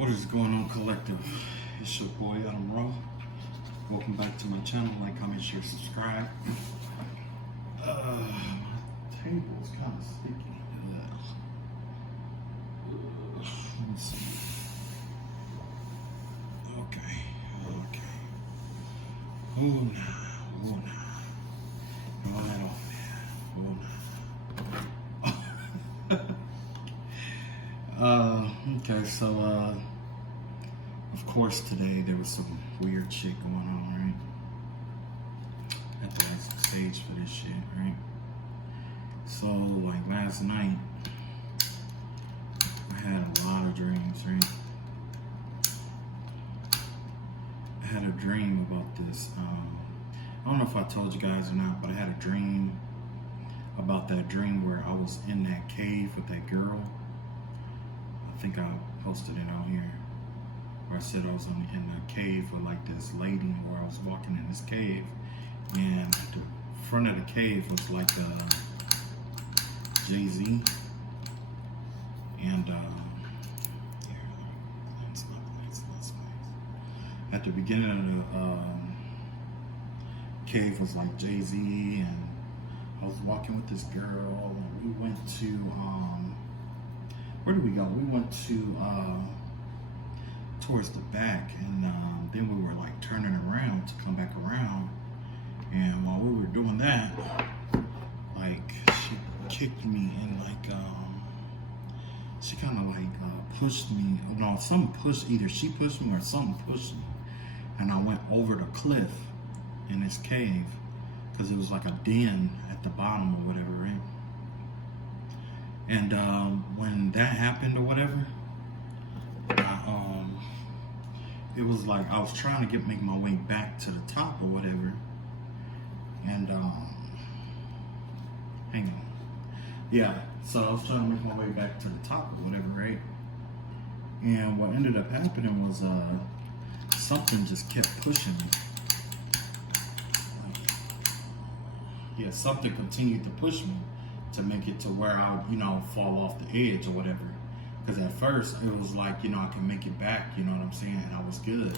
What is going on, collective? It's your boy Adam Raw. Welcome back to my channel. Like, comment, share, subscribe. My table is kind of sticky. Let me see. Okay. Oh, nah. Roll that off, man. Okay, so, of course, today there was some weird shit going on, right? I have to ask the stage for this shit, right? So, like last night, I had a lot of dreams, right? I had a dream about this. I don't know if I told you guys or not, but I had a dream about that dream where I was in that cave with that girl. I think I posted it on here, where I said I was in a cave with like this lady, where I was walking in this cave, and at the front of the cave was like Jay-Z, and at the beginning of the cave was like Jay-Z, and I was walking with this girl, and we went to where did we go? We went to towards the back, and then we were like turning around to come back around, and while we were doing that, like she kicked me, and like she kind of like pushed me. No, something pushed, either she pushed me or something pushed me, and I went over the cliff in this cave, because it was like a den at the bottom or whatever, right? And when that happened or whatever, it was like I was trying to make my way back to the top or whatever, and hang on, yeah. So I was trying to make my way back to the top or whatever, right? And what ended up happening was something just kept pushing me. Yeah, something continued to push me to make it to where I would, fall off the edge or whatever. Because at first it was like, I can make it back, you know what I'm saying? And I was good.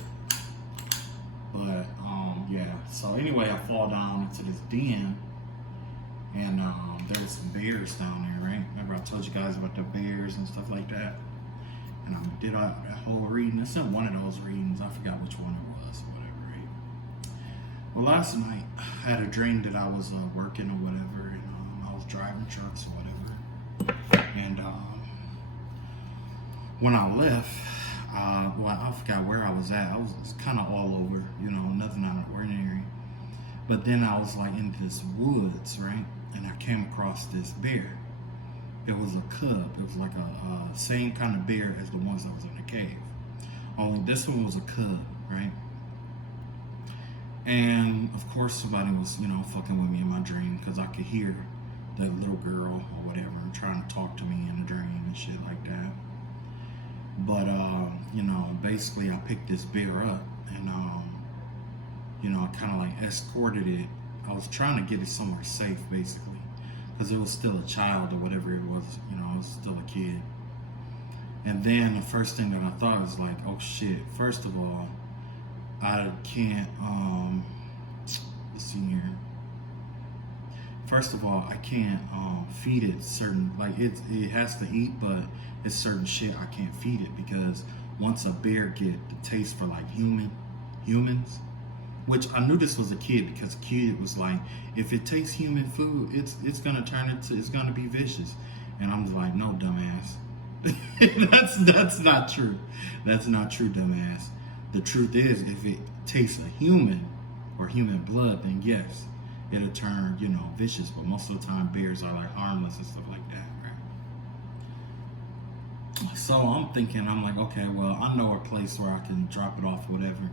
But, yeah. So anyway, I fall down into this den, and there was some bears down there, right? Remember I told you guys about the bears and stuff like that? And I did that whole reading. It's in one of those readings. I forgot which one it was or whatever, right? Well, last night I had a dream that I was working or whatever, and I was driving trucks or whatever. And when I left, well, I forgot where I was at. I was kind of all over, nothing out of the ordinary. But then I was like in this woods, right? And I came across this bear. It was a cub. It was like a same kind of bear as the ones that was in the cave. Only this one was a cub, right? And of course somebody was, fucking with me in my dream, because I could hear that little girl or whatever trying to talk to me in a dream and shit like that. But basically I picked this bear up, and I kind of like escorted it. I was trying to get it somewhere safe, basically, because it was still a child or whatever it was. It was still a kid. And then the first thing that I thought was like, oh shit, first of all, I can't, let's see here. First of all, I can't feed it certain, like it has to eat, but it's certain shit I can't feed it, because once a bear get the taste for like humans, which I knew this was a kid, because a kid was like, if it tastes human food, it's gonna it's gonna be vicious. And I'm just like, no, dumbass. That's not true. That's not true, dumbass. The truth is, if it tastes a human or human blood, then yes, it'll turn, vicious. But most of the time, bears are like harmless and stuff like that, right? So I'm thinking, I'm like, okay, well, I know a place where I can drop it off, whatever.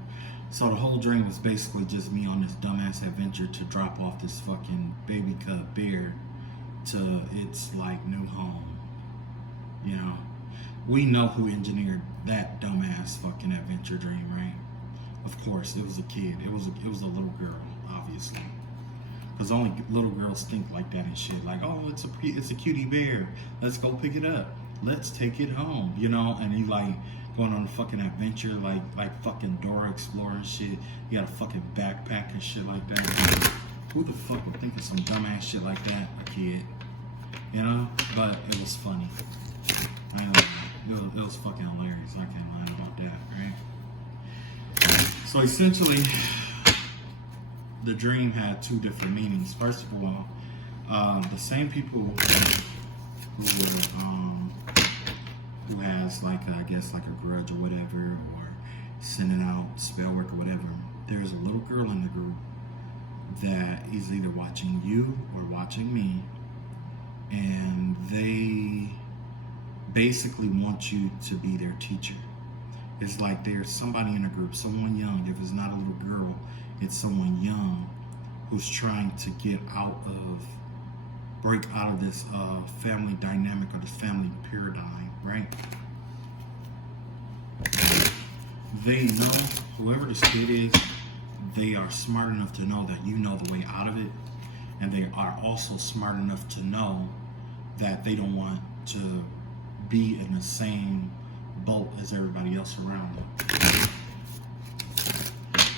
So the whole dream was basically just me on this dumbass adventure to drop off this fucking baby cub bear to its like new home. We know who engineered that dumbass fucking adventure dream, right? Of course, it was a kid. It was a little girl, obviously. Because only little girls think like that and shit. Like, oh, it's a cutie bear. Let's go pick it up. Let's take it home, And you like going on a fucking adventure like fucking Dora Explorer and shit. You got a fucking backpack and shit like that. Who the fuck would think of some dumbass shit like that? A kid, you know? But it was funny. It was fucking hilarious. I can't lie about that, right? So essentially, the dream had two different meanings. First of all, the same people who has like I guess like a grudge or whatever, or sending out spell work or whatever. There's a little girl in the group that is either watching you or watching me, and they basically want you to be their teacher. It's like there's somebody in a group, someone young. If it's not a little girl, it's someone young who's trying to break out of this family dynamic or this family paradigm, right? They know, whoever this kid is, they are smart enough to know that you know the way out of it, and they are also smart enough to know that they don't want to be in the same boat as everybody else around them.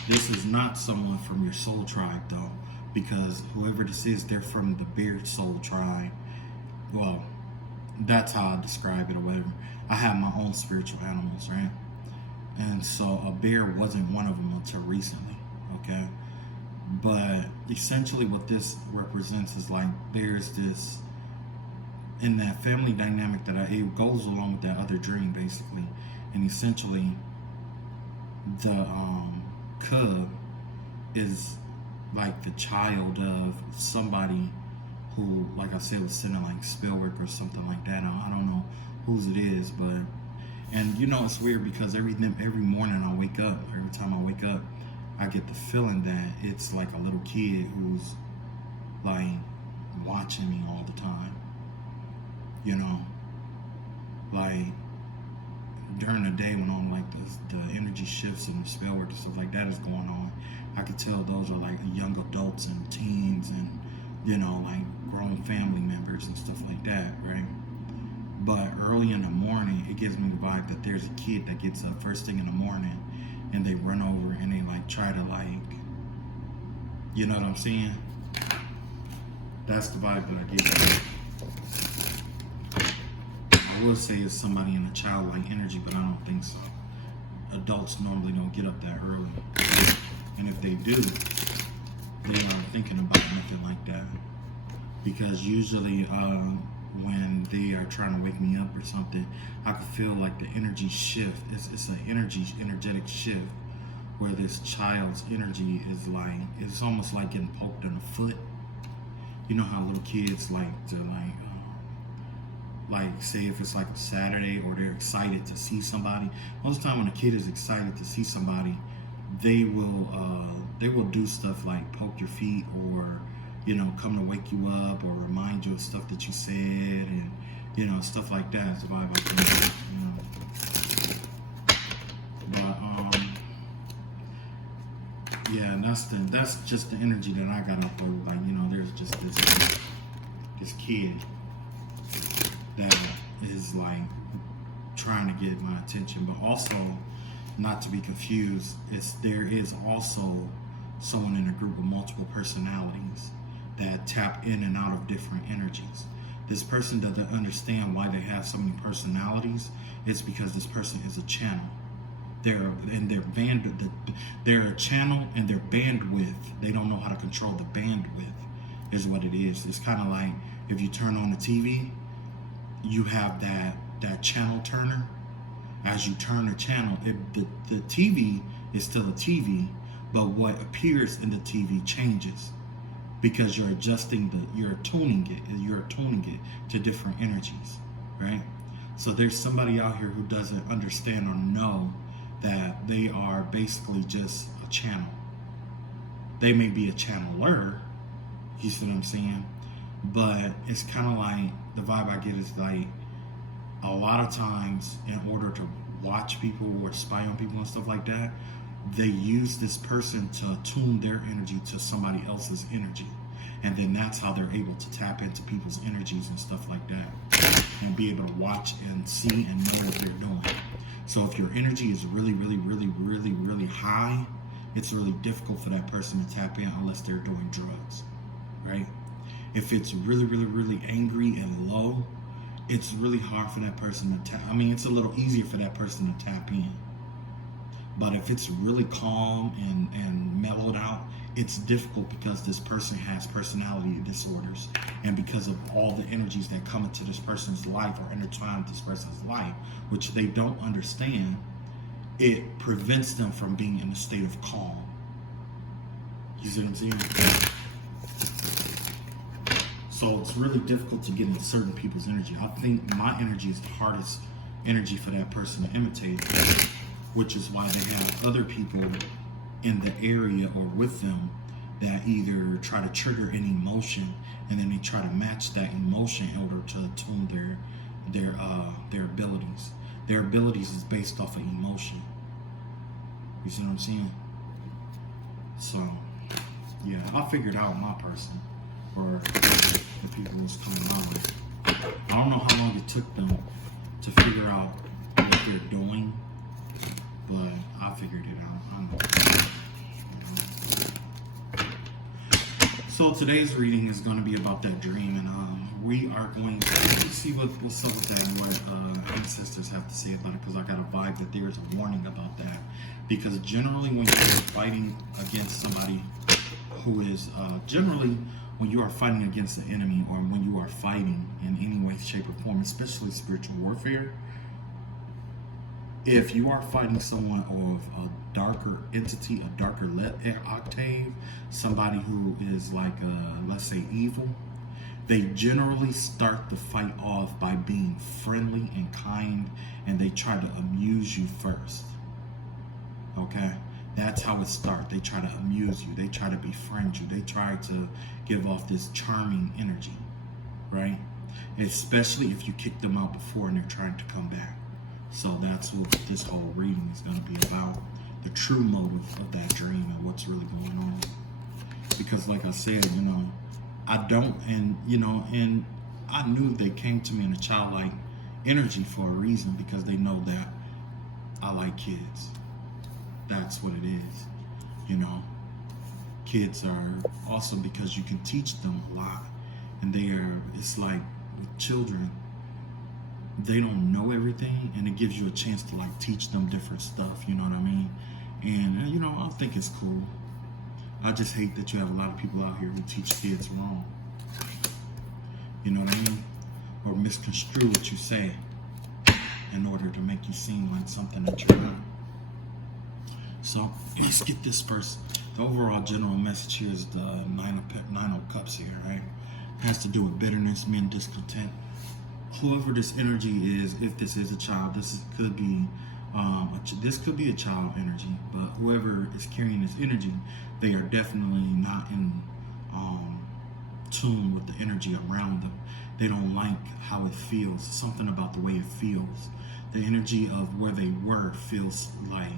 This is not someone from your soul tribe, though, because whoever this is, they're from the bear soul tribe. Well, that's how I describe it or whatever. I have my own spiritual animals, right? And so a bear wasn't one of them until recently, okay? But essentially what this represents is like there's this, in that family dynamic it goes along with that other dream, basically. And essentially the cub is like the child of somebody who, like I said, was sending like spell work or something like that. I don't know whose it is, but, and you know, it's weird because every morning I wake up, every time I wake up, I get the feeling that it's like a little kid who's like watching me all the time. You know, like during the day when I'm like the energy shifts and the spell work and stuff like that is going on, I could tell those are like young adults and teens and, you know, like grown family members and stuff like that, right? But early in the morning, it gives me the vibe that there's a kid that gets up first thing in the morning and they run over and they like try to like, you know what I'm saying? That's the vibe that I get. I will say it's somebody in a childlike energy, but I don't think so. Adults normally don't get up that early. And if they do, they aren't thinking about nothing like that. Because usually when they are trying to wake me up or something, I can feel like the energy shift. It's an energetic shift where this child's energy is like, it's almost like getting poked in the foot. You know how little kids like to like say if it's like a Saturday or they're excited to see somebody. Most of the time when a kid is excited to see somebody, they will do stuff like poke your feet or, you know, come to wake you up or remind you of stuff that you said and, you know, stuff like that. It's a vibe I think, you know. But yeah, and that's just the energy that I got up with. Like, you know, there's just this kid that is like trying to get my attention, but also not to be confused, there is also someone in a group with multiple personalities that tap in and out of different energies. This person doesn't understand why they have so many personalities. It's because this person is a channel. They're a channel and their bandwidth. They don't know how to control the bandwidth, is what it is. It's kind of like if you turn on the TV, you have that channel turner. As you turn the channel, the TV is still a TV, but what appears in the TV changes because you're you're tuning it to different energies, right? So there's somebody out here who doesn't understand or know that they are basically just a channel. They may be a channeler, you see what I'm saying? But it's kind of like, the vibe I get is like, a lot of times in order to watch people or spy on people and stuff like that, they use this person to tune their energy to somebody else's energy. And then that's how they're able to tap into people's energies and stuff like that. And be able to watch and see and know what they're doing. So if your energy is really, really, really, really, really high, it's really difficult for that person to tap in unless they're doing drugs, right? If it's really, really, really angry and low, it's really hard for that person to tap. I mean, it's a little easier for that person to tap in. But if it's really calm and mellowed out, it's difficult because this person has personality disorders. And because of all the energies that come into this person's life or intertwine with this person's life, which they don't understand, it prevents them from being in a state of calm. You see what I'm saying? So it's really difficult to get into certain people's energy. I think my energy is the hardest energy for that person to imitate, which is why they have other people in the area or with them that either try to trigger an emotion and then they try to match that emotion in order to tune their abilities. Their abilities is based off of emotion. You see what I'm saying? So, yeah, I figured out my person, or the people who's coming my way. I don't know how long it took them to figure out what they're doing, but I figured it out. I know. So today's reading is going to be about that dream, and we are going to see what's up with that and what ancestors have to say about it, because I got a vibe that there is a warning about that. Because generally when you're fighting against somebody who is, generally when you are fighting against the enemy, or when you are fighting in any way, shape, or form, especially spiritual warfare, if you are fighting someone of a darker entity, a darker octave, somebody who is like, let's say, evil, they generally start the fight off by being friendly and kind, and they try to amuse you first. Okay? That's how it starts. They try to amuse you. They try to befriend you. They try to give off this charming energy, right? Especially if you kick them out before and they're trying to come back. So that's what this whole reading is going to be about. The true motive of that dream and what's really going on. Because like I said, I don't, and I knew they came to me in a childlike energy for a reason, because they know that I like kids. That's what it is. Kids are awesome because you can teach them a lot. And it's like with children, they don't know everything, and it gives you a chance to like teach them different stuff, you know what I mean? And I think it's cool. I just hate that you have a lot of people out here who teach kids wrong. You know what I mean? Or misconstrue what you say in order to make you seem like something that you're not. So let's get this first. The overall general message here is the Nine of Cups here, right? It has to do with bitterness, men, discontent. Whoever this energy is, if this is a child, this could be a child energy. But whoever is carrying this energy, they are definitely not in tune with the energy around them. They don't like how it feels. Something about the way it feels. The energy of where they were feels like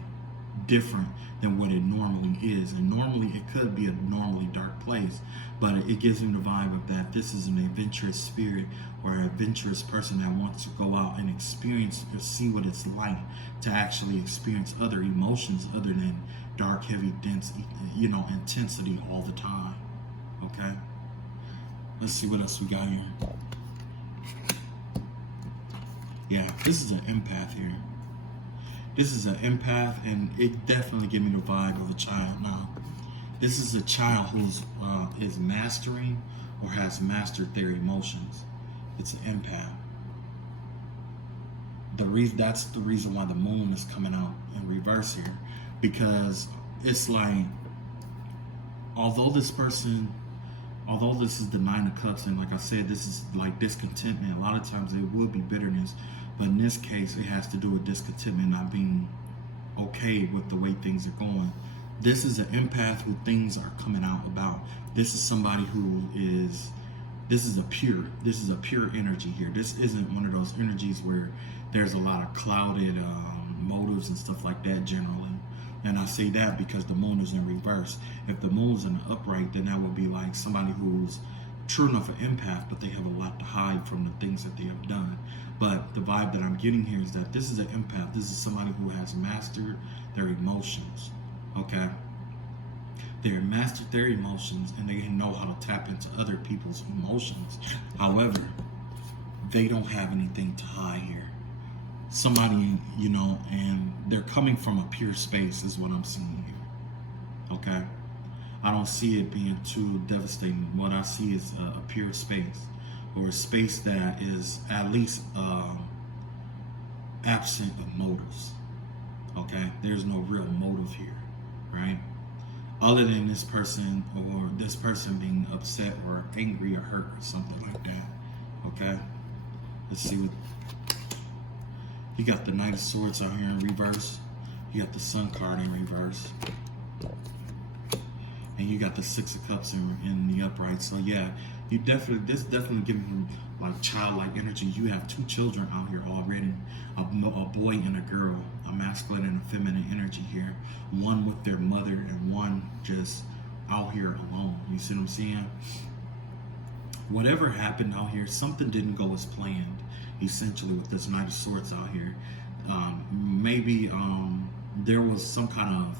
different than what it normally is. And normally it could be a normally dark place, but it gives them the vibe of that this is an adventurous spirit or an adventurous person that wants to go out and experience or see what it's like to actually experience other emotions other than dark, heavy, dense, intensity all the time. Okay? Let's see what else we got here. Yeah, this is an empath here. This is an empath, and it definitely gave me the vibe of a child. Now, this is a child who's is mastering or has mastered their emotions. It's an empath. That's the reason why the moon is coming out in reverse here, because it's like, although this is the Nine of Cups, and like I said, this is like discontentment. A lot of times it would be bitterness, but in this case, it has to do with discontentment, not being okay with the way things are going. This is an empath who things are coming out about. This is somebody this is a pure energy here. This isn't one of those energies where there's a lot of clouded motives and stuff like that generally. And I say that because the moon is in reverse. If the moon's in the upright, then that would be like somebody who's true enough an empath, but they have a lot to hide from the things that they have done. But the vibe that I'm getting here is that this is an empath. This is somebody who has mastered their emotions. Okay? They're mastered their emotions and they know how to tap into other people's emotions. However, they don't have anything to hide here. Somebody, you know, and they're coming from a pure space is what I'm seeing here. Okay? I don't see it being too devastating. What I see is a pure space, or a space that is at least absent of motives. Okay? There's no real motive here, right? Other than this person or this person being upset or angry or hurt or something like that. Okay? Let's see what... You got the Knight of Swords out here in reverse. You got the Sun card in reverse. And you got the Six of Cups in the upright. So yeah, you definitely, this definitely giving you like childlike energy. You have two children out here already, a boy and a girl, a masculine and a feminine energy here. One with their mother and one just out here alone. You see what I'm saying? Whatever happened out here, something didn't go as planned. Essentially, with this Knight of Swords out here, maybe there was some kind of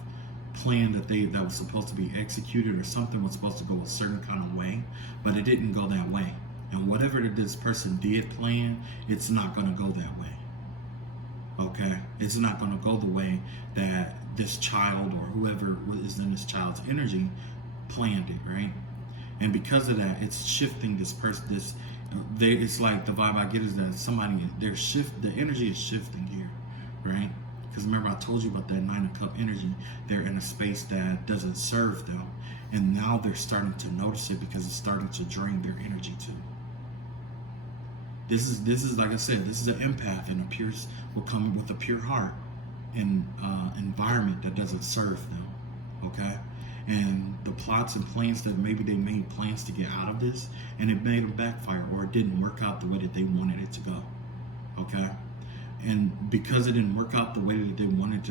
plan that was supposed to be executed, or something was supposed to go a certain kind of way, but it didn't go that way. And whatever this person did plan, it's not going to go that way. Okay, it's not going to go the way that this child or whoever is in this child's energy planned it, right? And because of that, it's shifting this person. It's like the vibe I get is that somebody, the energy is shifting here, right? Because remember, I told you about that Nine of Cup energy. They're in a space that doesn't serve them, and now they're starting to notice it because it's starting to drain their energy too. This is like I said, this is an empath, and will come with a pure heart and environment that doesn't serve them. Okay. And the plots and plans that maybe they made plans to get out of this, and it made them backfire, or it didn't work out the way that they wanted it to go. Okay? And because it didn't work out the way that they wanted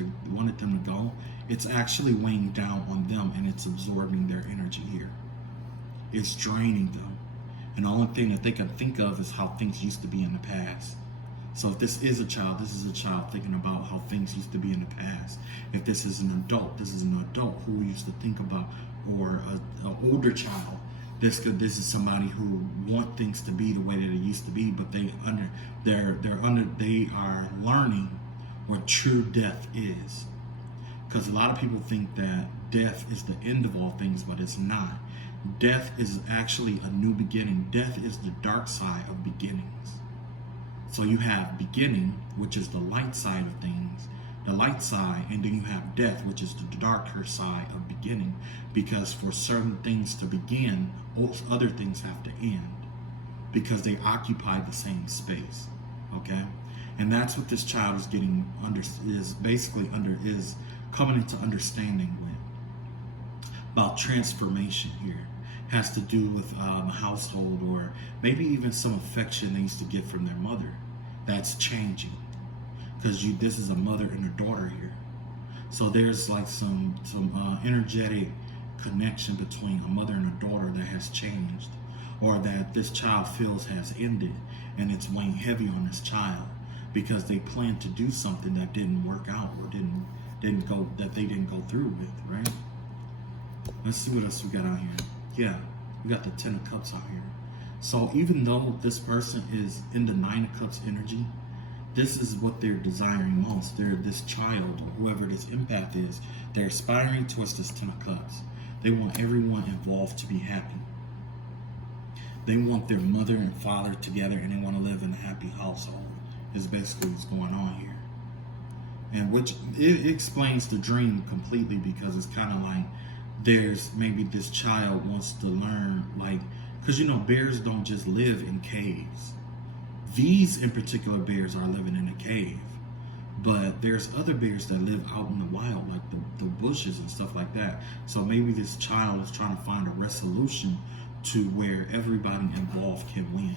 them to go, it's actually weighing down on them, and it's absorbing their energy here. It's draining them. And the only thing that they can think of is how things used to be in the past. So if this is a child thinking about how things used to be in the past. If this is an adult, this is an adult who used to think about, or an older child. This is somebody who want things to be the way that it used to be, but they are learning what true death is. Because a lot of people think that death is the end of all things, but it's not. Death is actually a new beginning. Death is the dark side of beginnings. So you have beginning, which is the light side of things, the light side, and then you have death, which is the darker side of beginning. Because for certain things to begin, other things have to end, because they occupy the same space. Okay, and that's what this child is getting is coming into understanding with about transformation here. Has to do with a household, or maybe even some affection they used to get from their mother. That's changing, because this is a mother and a daughter here. So there's like some energetic connection between a mother and a daughter that has changed, or that this child feels has ended, and it's weighing heavy on this child because they planned to do something that didn't work out, or they didn't go through with, right? Let's see what else we got out here. Yeah, we got the Ten of Cups out here. So even though this person is in the Nine of Cups energy, this is what they're desiring most. This child, or whoever this empath is, they're aspiring towards this Ten of Cups. They want everyone involved to be happy. They want their mother and father together, and they want to live in a happy household, is basically what's going on here. And which it explains the dream completely, because it's kind of like there's maybe this child wants to learn, like, because bears don't just live in caves. These in particular bears are living in a cave, but there's other bears that live out in the wild, like the bushes and stuff like that. So maybe this child is trying to find a resolution to where everybody involved can win.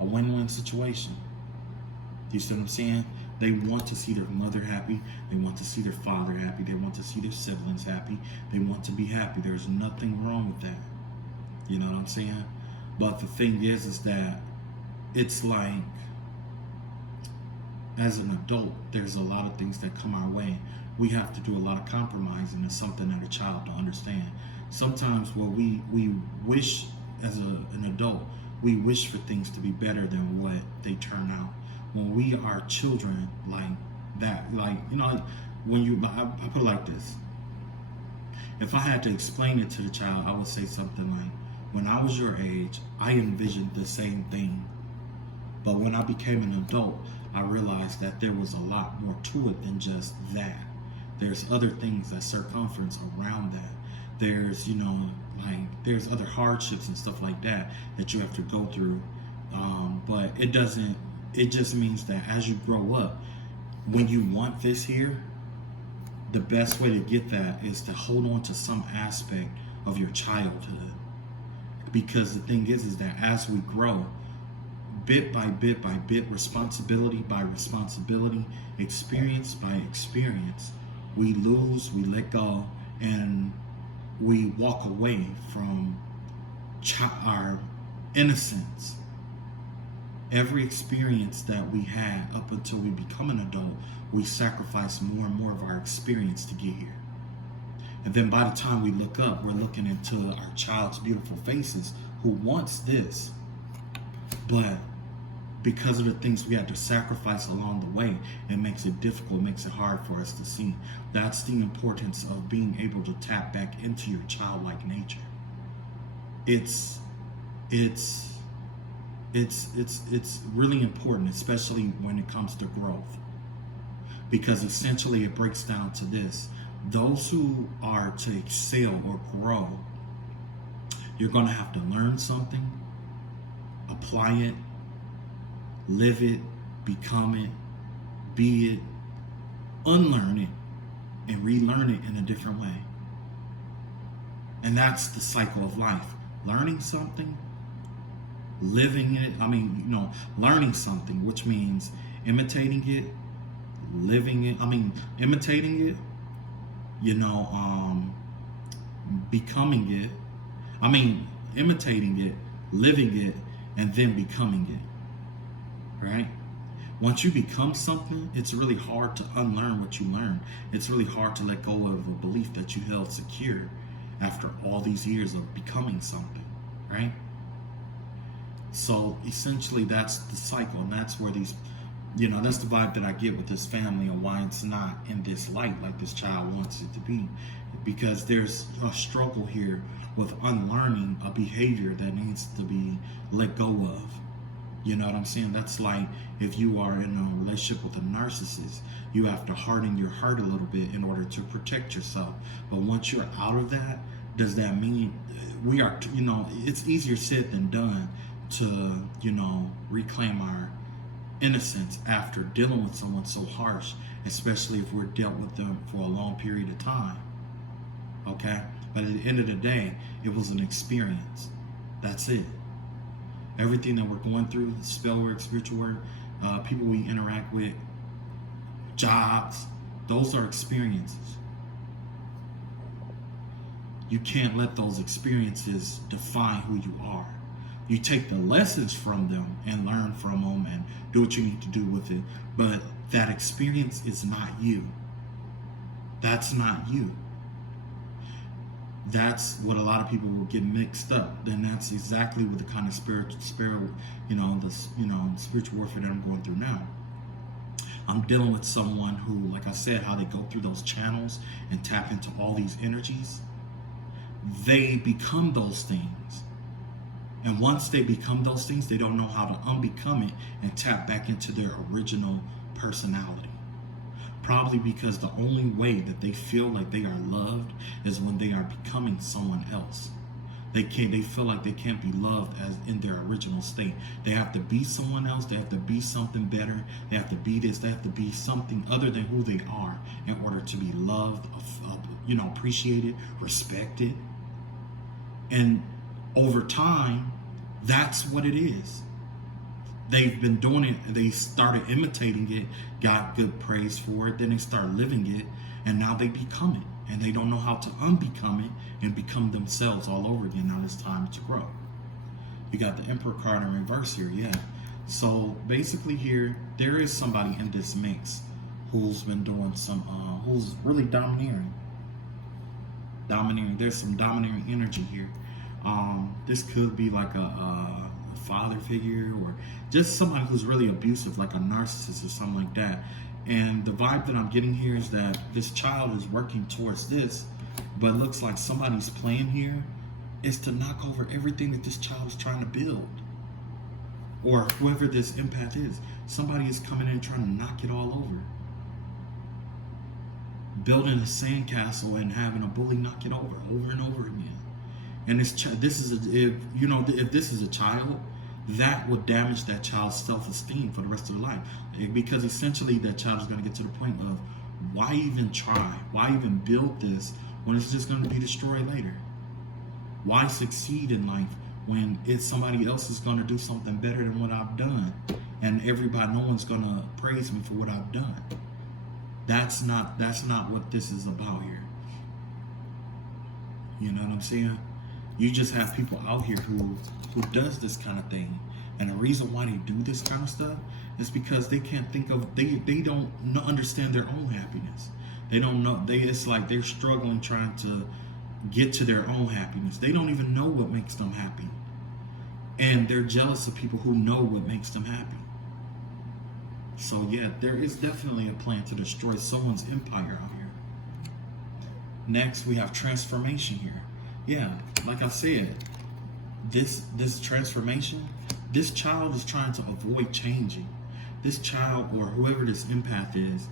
A win-win situation. You see what I'm saying? They want to see their mother happy. They want to see their father happy. They want to see their siblings happy. They want to be happy. There's nothing wrong with that. You know what I'm saying? But the thing is that it's like as an adult, there's a lot of things that come our way. We have to do a lot of compromising. It's something that a child don't understand. Sometimes what we wish as an adult, we wish for things to be better than what they turn out. When we are children like that, like, when I put it like this. If I had to explain it to the child, I would say something like, when I was your age, I envisioned the same thing. But when I became an adult, I realized that there was a lot more to it than just that. There's other things that circumference around that. There's, there's other hardships and stuff like that you have to go through. But it just means that as you grow up, when you want this here, the best way to get that is to hold on to some aspect of your childhood. Because the thing is that as we grow, bit by bit by bit, responsibility by responsibility, experience by experience, we lose, we let go, and we walk away from our innocence. Every experience that we had up until we become an adult, we sacrifice more and more of our experience to get here. And then by the time we look up, we're looking into our child's beautiful faces who wants this. But because of the things we had to sacrifice along the way, it makes it difficult, makes it hard for us to see. That's the importance of being able to tap back into your childlike nature. It's really important, especially when it comes to growth. Because essentially it breaks down to this. Those who are to excel or grow, you're going to have to learn something, apply it, live it, become it, be it, unlearn it, and relearn it in a different way. And that's the cycle of life. Learning something, living it, learning something, which means imitating it, living it, imitating it, becoming it, imitating it, living it, and then becoming it, right? Once you become something, it's really hard to unlearn what you learned. It's really hard to let go of a belief that you held secure after all these years of becoming something, right? So essentially that's the cycle, and that's where these, that's the vibe that I get with this family and why it's not in this light like this child wants it to be. Because there's a struggle here with unlearning a behavior that needs to be let go of. You know what I'm saying? That's like if you are in a relationship with a narcissist, you have to harden your heart a little bit in order to protect yourself. But once you're out of that, does that mean we are, it's easier said than done to, reclaim our innocence after dealing with someone so harsh, especially if we're dealt with them for a long period of time. Okay? But at the end of the day, it was an experience. That's it. Everything that we're going through, the spell work, spiritual work, people we interact with, jobs, those are experiences. You can't let those experiences define who you are. You take the lessons from them and learn from them and do what you need to do with it. But that experience is not you. That's not you. That's what a lot of people will get mixed up. Then that's exactly what the kind of spiritual warfare that I'm going through now. I'm dealing with someone who, like I said, how they go through those channels and tap into all these energies. They become those things. And once they become those things, they don't know how to unbecome it and tap back into their original personality. Probably because the only way that they feel like they are loved is when they are becoming someone else. They feel like they can't be loved as in their original state. They have to be someone else. They have to be something better. They have to be this. They have to be something other than who they are in order to be loved, appreciated, respected. And over time, that's what it is. They've been doing it. They started imitating it, got good praise for it. Then they start living it, and now they become it. And they don't know how to unbecome it and become themselves all over again. Now it's time to grow. You got the Emperor card in reverse here, yeah. So basically here, there is somebody in this mix who's been doing some, who's really domineering. There's some domineering energy here. This could be like a father figure, or just somebody who's really abusive, like a narcissist or something like that. And the vibe that I'm getting here is that this child is working towards this, but it looks like somebody's plan here is to knock over everything that this child is trying to build. Or whoever this empath is, somebody is coming in trying to knock it all over. Building a sandcastle and having a bully knock it over and over again. And if this is a child, that would damage that child's self-esteem for the rest of their life. Because essentially that child is going to get to the point of, why even try? Why even build this when it's just going to be destroyed later? Why succeed in life when it's somebody else is going to do something better than what I've done? And no one's going to praise me for what I've done. That's not what this is about here. You know what I'm saying? You just have people out here who does this kind of thing. And the reason why they do this kind of stuff is because they can't think of, they don't understand their own happiness. They don't know, it's like they're struggling trying to get to their own happiness. They don't even know what makes them happy. And they're jealous of people who know what makes them happy. So yeah, there is definitely a plan to destroy someone's empire out here. Next, we have transformation here. Yeah, like I said, this transformation, this child is trying to avoid changing. This child, or whoever this empath is,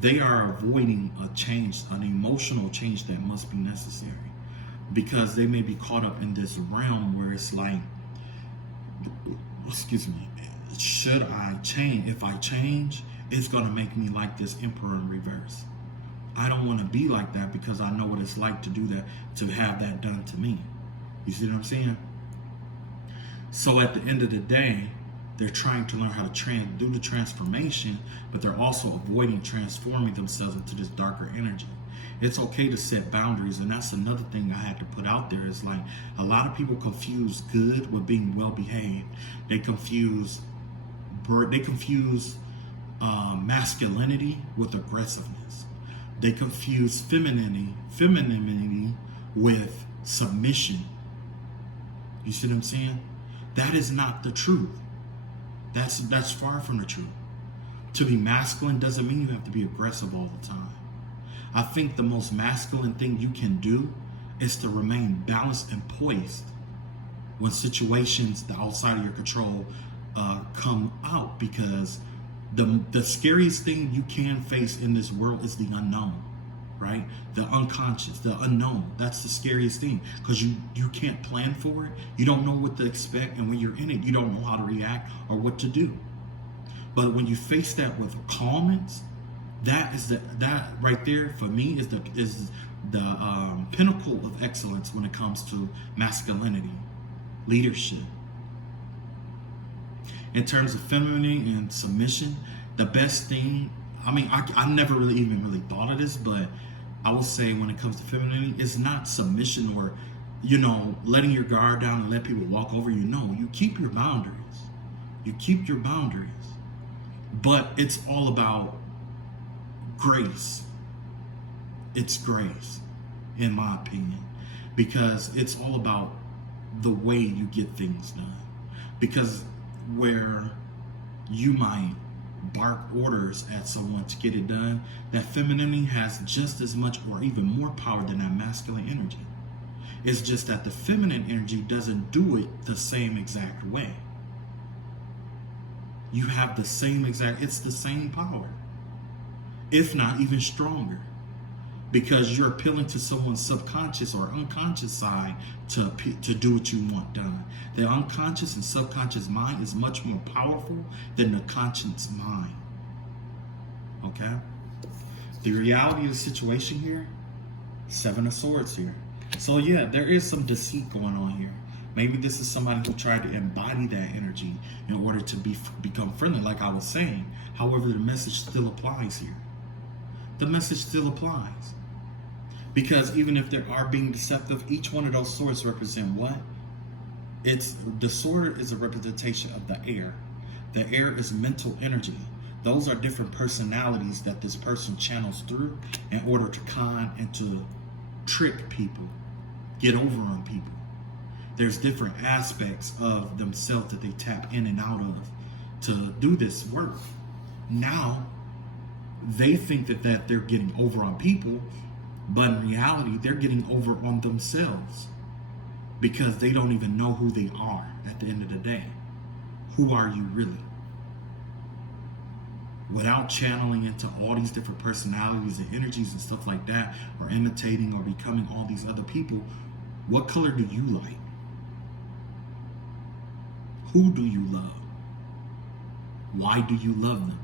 they are avoiding a change, an emotional change that must be necessary. Because they may be caught up in this realm where it's like, excuse me, should I change? If I change, it's going to make me like this emperor in reverse. I don't want to be like that because I know what it's like to do that, to have that done to me. You see what I'm saying? So at the end of the day, they're trying to learn how to do the transformation, but they're also avoiding transforming themselves into this darker energy. It's okay to set boundaries, and that's another thing I had to put out there. Is like, a lot of people confuse good with being well behaved. They confuse masculinity with aggressiveness. They confuse femininity with submission. You see what I'm saying? That is not the truth. That's far from the truth. To be masculine doesn't mean you have to be aggressive all the time. I think the most masculine thing you can do is to remain balanced and poised when situations that outside of your control come out, because the scariest thing you can face in this world is the unknown, right? The unconscious, the unknown. That's the scariest thing, because you can't plan for it. You don't know what to expect, and when you're in it, you don't know how to react or what to do. But when you face that with calmness, that right there for me is the pinnacle of excellence when it comes to masculinity, leadership. In terms of femininity and submission, the best thing, I never really thought of this, but I will say when it comes to femininity, it's not submission or, letting your guard down and let people walk over you. No, you keep your boundaries. You keep your boundaries. But it's all about grace. It's grace, in my opinion, because it's all about the way you get things done. Because where you might bark orders at someone to get it done, that femininity has just as much or even more power than that masculine energy. It's just that the feminine energy doesn't do it the same exact way. You have it's the same power, if not even stronger, because you're appealing to someone's subconscious or unconscious side to do what you want done. The unconscious and subconscious mind is much more powerful than the conscious mind. Okay? The reality of the situation here, 7 of Swords here. So yeah, there is some deceit going on here. Maybe this is somebody who tried to embody that energy in order to become friendly, like I was saying. However, the message still applies here. The message still applies. Because even if they are being deceptive, each one of those swords represent what? The sword is a representation of the air. The air is mental energy. Those are different personalities that this person channels through in order to con and to trick people, get over on people. There's different aspects of themselves that they tap in and out of to do this work. Now, they think that they're getting over on people, but in reality, they're getting over on themselves because they don't even know who they are at the end of the day. Who are you really? Without channeling into all these different personalities and energies and stuff like that, or imitating or becoming all these other people, what color do you like? Who do you love? Why do you love them?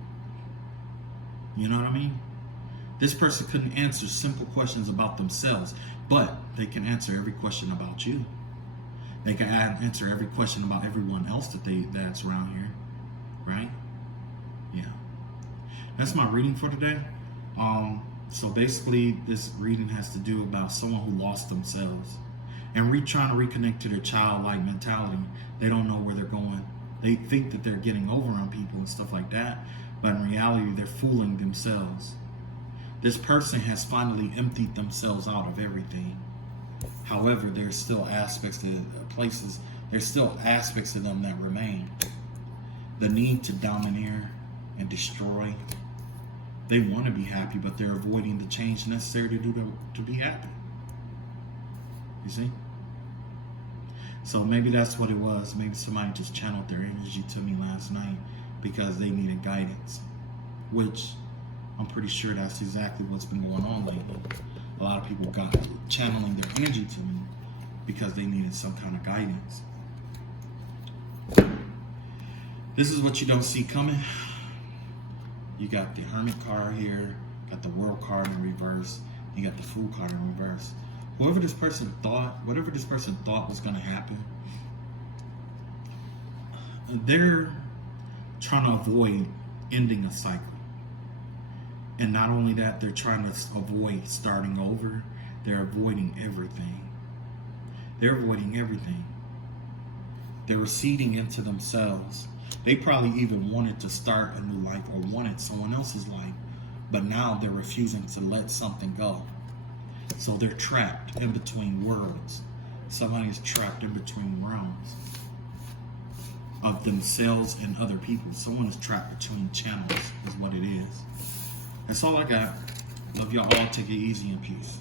You know what I mean? This person couldn't answer simple questions about themselves, but they can answer every question about you. They can answer every question about everyone else that's around here, right? Yeah. That's my reading for today. So basically, this reading has to do about someone who lost themselves and trying to reconnect to their childlike mentality. They don't know where they're going. They think that they're getting over on people and stuff like that, but in reality, they're fooling themselves. This person has finally emptied themselves out of everything. However, there's still aspects there's still aspects of them that remain. The need to domineer and destroy. They want to be happy, but they're avoiding the change necessary to be happy. You see? So maybe that's what it was. Maybe somebody just channeled their energy to me last night because they needed guidance, which I'm pretty sure that's exactly what's been going on lately. A lot of people got channeling their energy to me because they needed some kind of guidance. This is what you don't see coming. You got the Hermit card here, got the World card in reverse, you got the Fool card in reverse. Whatever this person thought was going to happen, they're trying to avoid ending a cycle. And not only that, they're trying to avoid starting over. They're avoiding everything. They're avoiding everything. They're receding into themselves. They probably even wanted to start a new life or wanted someone else's life, but now they're refusing to let something go. So they're trapped in between worlds. Somebody's trapped in between realms of themselves and other people. Someone is trapped between channels is what it is. That's all I got. Love y'all all. Take it easy in peace.